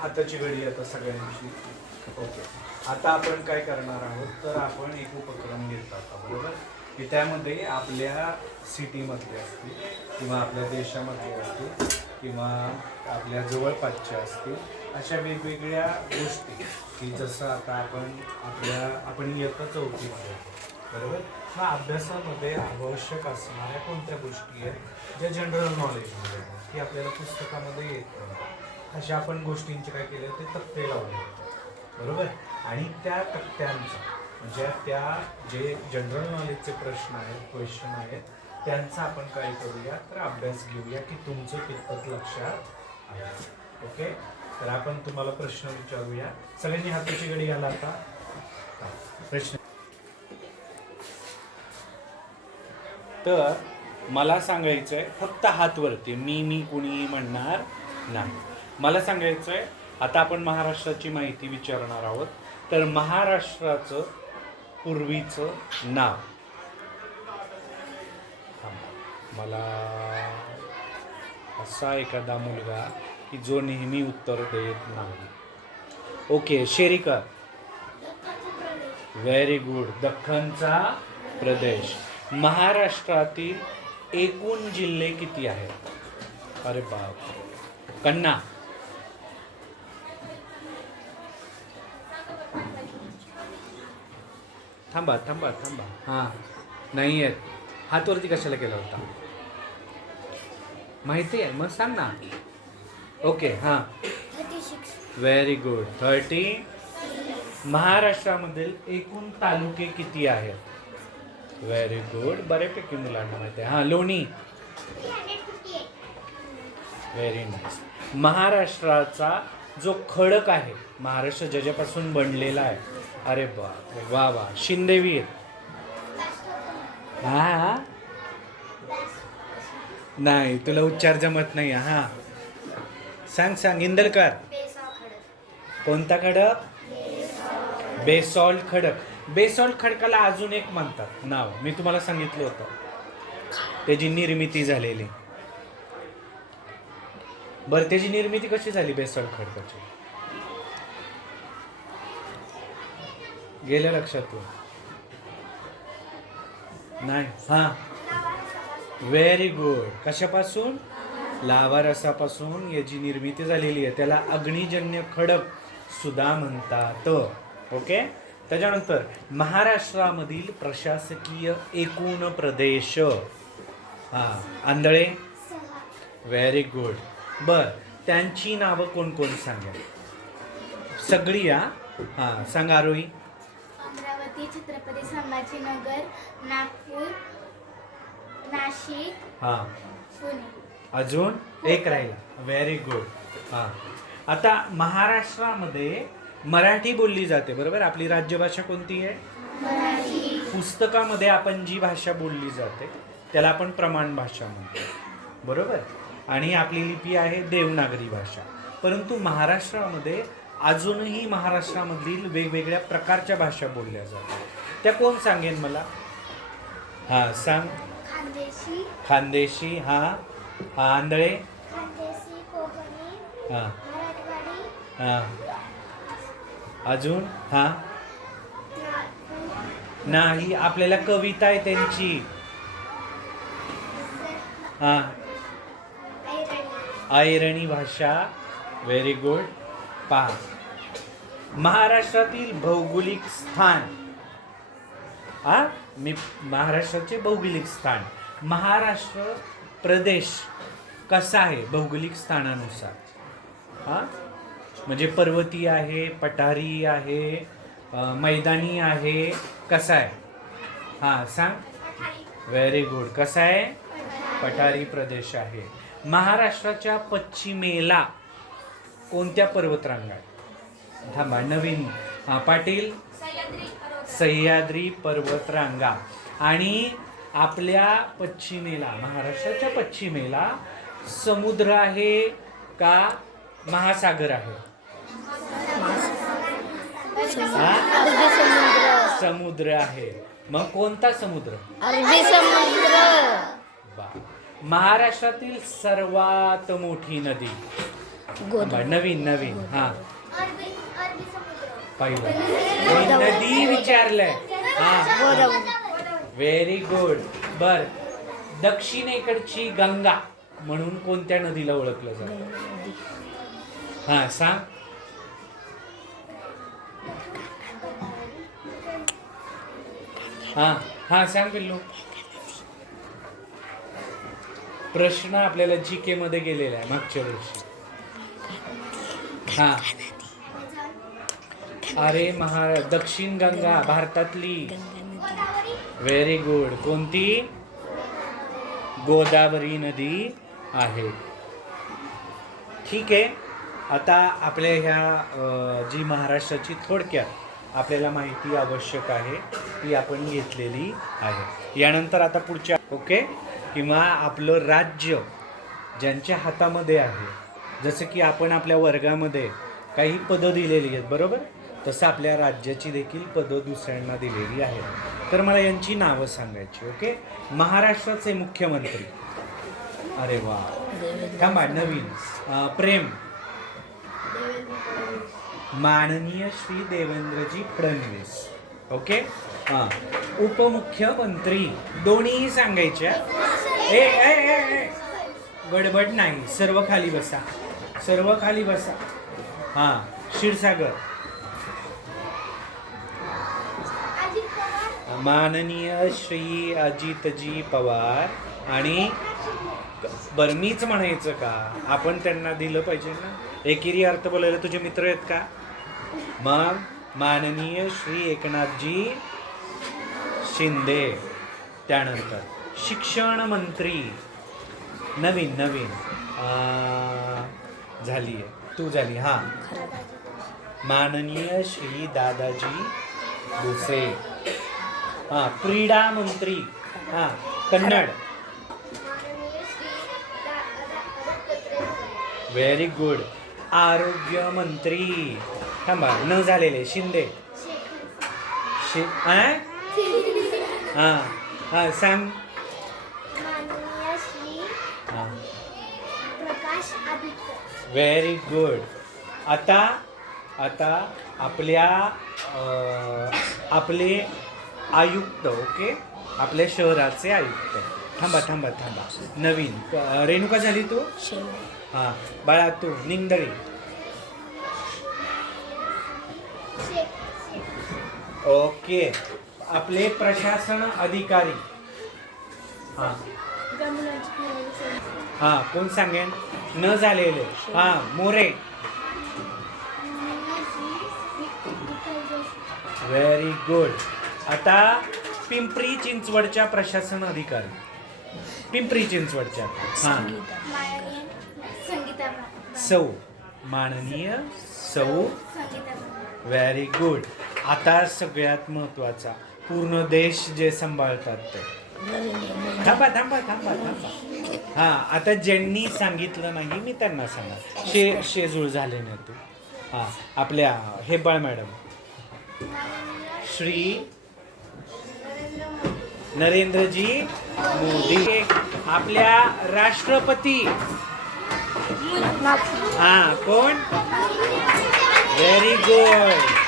हाताची घडी आता सगळ्यांची. ओके. आता आपण काय करणार आहोत? तर आपण एक उपक्रम घेत आहोत बरोबर? की त्यामध्ये आपल्या सिटीमधले असतील किंवा आपल्या देशामधले असतील किंवा आपल्या जवळपासच्या असतील अशा वेगवेगळ्या गोष्टी की जसं आता आपण आपल्या आपण इयत्ता चौथीमध्ये बरोबर? हा अभ्यासामध्ये आवश्यक असणाऱ्या कोणत्या गोष्टी आहेत ज्या जनरल नॉलेजमध्ये की आपल्याला पुस्तकामध्ये येत नाही अशा आपण गोष्टींचे काय केले ते तक्ते लावले. बरोबर? आणि त्या तक्त्यांचा म्हणजे त्या जे जनरल नॉलेजचे प्रश्न आहेत क्वेश्चन आहेत त्यांचा आपण काय करूया? तर अभ्यास घेऊया की तुमचं कितपत लक्षात आहे. ओके? तर आपण तुम्हाला प्रश्न विचारूया. सगळ्यांनी हाताची घडी घाला आता. प्रश्न. तर मला सांगायचं आहे फक्त हात वरती. मी मी कुणी म्हणणार नाही. मला सांगायचं आहे आता आपण महाराष्ट्राची माहिती विचारणार आहोत. तर महाराष्ट्राचं पूर्वीचं नाव. मला असा एखादा मुलगा की जो नेहमी उत्तर देत नाही. ओके शेरिका. व्हेरी गुड दख्खनचा प्रदेश. महाराष्ट्रातील एकूण जिल्हे किती आहेत? अरे बाप कन्ना. थांबा थांबा थांबा. हां. नाही आहेत. हातवरती कशाला केला होता? माहिती आहे. मग सांग ना. ओके हां. व्हेरी गुड थर्टी महाराष्ट्रामधील एकूण तालुके किती आहेत? व्हेरी गुड बऱ्यापैकी मुलांना माहिती आहे. हां लोणी. व्हेरी नाईस महाराष्ट्राचा जो खडक आहे महाराष्ट्र ज्याच्यापासून बनलेला आहे अरे बाप रे वा. वा शिंदेवीर हा. नाही तुला उच्चार जमत नाही हा. सांग सांग इंदलकर. कोणता खडक? बेसॉल्ट खडक. बेसॉल्ट खडकाला अजून एक म्हणतात. नाव. मी तुम्हाला सांगितलं होतं. त्याची निर्मिती झालेली. बरं त्याची निर्मिती कशी झाली बेसॉल्ट खडकाची? गेल्या लक्षात नाही हा. व्हेरी गुड कशापासून? लावा रसापासून याची निर्मिती झालेली आहे. त्याला अग्निजन्य खडक सुद्धा म्हणतात. ओके त्याच्यानंतर महाराष्ट्रामधील प्रशासकीय एकूण प्रदेश. हा आंधळे? व्हेरी गुड बर. त्यांची नावं कोण कोण सांगेल सगळी या हा. सांगा आरोही. अमरावती छत्रपती संभाजीनगर नागपूर नाशिक हा. पुणे. अजून एक राहिला. व्हेरी गुड हा. आता महाराष्ट्रामध्ये मराठी बोलली जाते बरोबर? आपली राजभाषा कोणती आहे? पुस्तकामध्ये आपण जी भाषा बोलली जाते त्याला आपण प्रमाण भाषा म्हणतो. बरोबर? आणि आपली लिपी आहे देवनागरी भाषा. परंतु महाराष्ट्रामध्ये अजूनही महाराष्ट्रामधील वेगवेगळ्या प्रकारच्या भाषा बोलल्या जातात. त्या कोण सांगेन मला? हा सांग. खानदेशी. खानदेशी हा. हा आंधळे. खानदेशी कोकणी. हा. मराठवाडी. हा. अजून? हा. नाही आपल्याला कविता आहे त्यांची. हा. ऐरणी भाषा. व्हेरी गुड पहा महाराष्ट्रातील भौगोलिक स्थान. हा? मी महाराष्ट्राचे भौगोलिक स्थान. महाराष्ट्र प्रदेश कसा आहे भौगोलिक स्थानानुसार? हा? म्हणजे पर्वती आहे पठारी आहे मैदानी आहे कसा आहे? हा सांग. व्हेरी गुड कसा आहे? पठारी प्रदेश आहे. महाराष्ट्राच्या पश्चिमेला कोणत्या पर्वतरांगा? थांबा नवीन पाटील. सह्याद्री पर्वतरांगा. आणि आपल्या पश्चिमेला महाराष्ट्राच्या पश्चिमेला समुद्र आहे का महासागर आहे? हा? समुद्र समुद्र आहे. मग कोणता समुद्र? अरबी समुद्र. महाराष्ट्रातील सर्वात मोठी नदी. गोदा. नवीन नवीन. हा. अरबी अरबी समुद्र. पाहिलं. नदी विचारलंय. हा. गोदावरी. व्हेरी गुड बर. दक्षिणेकडची गंगा म्हणून कोणत्या नदीला ओळखलं जातं? हा सांग. हा हा सांग पिल्लू. प्रश्न आपल्याला जी के मध्ये गेलेला आहे मागच्या वर्षी. हा. अरे महा दक्षिण गंगा भारतातली. व्हेरी गुड कोणती? गोदावरी नदी आहे. ठीक आहे. आता आपल्या ह्या जी महाराष्ट्राची थोडक्यात आपल्याला माहिती आवश्यक आहे ती आपण घेतलेली आहे. यानंतर आता पुढच्या ओके? किंवा आपलं राज्य ज्यांच्या हातामध्ये आहे. जसं की आपण आपल्या वर्गामध्ये काही पदं दिलेली आहेत बरोबर? तसं आपल्या राज्याची देखील पदं दुसऱ्यांना दिलेली आहेत. तर मला यांची नावं सांगायची ओके? महाराष्ट्राचे मुख्यमंत्री. अरे वा. थांबा नवीन. प्रेम. माननीय श्री देवेंद्रजी फडणवीस. ओके? हां उपमुख्यमंत्री. दोन्हीही सांगायच्या? ए ए ए ए. गडबड नाही. सर्व खाली बसा. सर्व खाली बसा. हां. क्षीरसागर. अजित पवार. माननीय श्री अजितजी पवार आणि बरं मीच म्हणायचं का? आपण त्यांना दिलं पाहिजे ना? एकेरी अर्थ बोलायला तुझे मित्र आहेत का? मग माननीय श्री एकनाथजी शिंदे त्यानंतर शिक्षण मंत्री नवीन नवीन अं, झाली आहे. तू झाली हां. माननीय श्री दादाजी भुसे. हां क्रीडा मंत्री. हां कन्नड. व्हेरी गुड आरोग्य मंत्री. थांबा न झालेले शिंदे. शि हां हां हां सांग माननीय श्री हां प्रकाश व्हेरी गुड आता आता आपल्या अं, आपले आयुक्त ओके आपल्या शहराचे आयुक्त. थांबा थांबा थांबा. नवीन. अं, रेणुका झाली तू? हां. बाळा तू निंदळी. शेख शेख ओके आपले प्रशासन अधिकारी. हां. हां कोण सांगेन? न झालेले. हा मोरे. व्हेरी गुड आता पिंपरी चिंचवडच्या प्रशासन अधिकारी. पिंपरी चिंचवडच्या. हा. सौ. माननीय सौ. व्हेरी गुड आता सगळ्यात महत्त्वाचा पूर्ण देश जे सांभाळतात ते. थांबा थांबा थांबा थांबा. हा आता ज्यांनी सांगितलं नाही मी त्यांना सांगा. शे शेजूळ झाले ना तू. हा आपल्या हेबाळ मॅडम. श्री नरेंद्रजी मोदी आपल्या राष्ट्रपती. हा कोण? Very good